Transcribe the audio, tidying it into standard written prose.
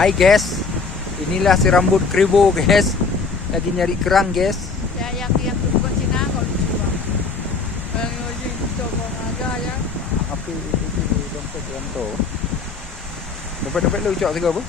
Hai guys, inilah si rambut kribo guys. Lagi nyari kerang guys. Ya, yang buat Cina kau lucu bang. Yang coba aja ya. Api itu dompet yang tu. Dompet lu cok segala apa?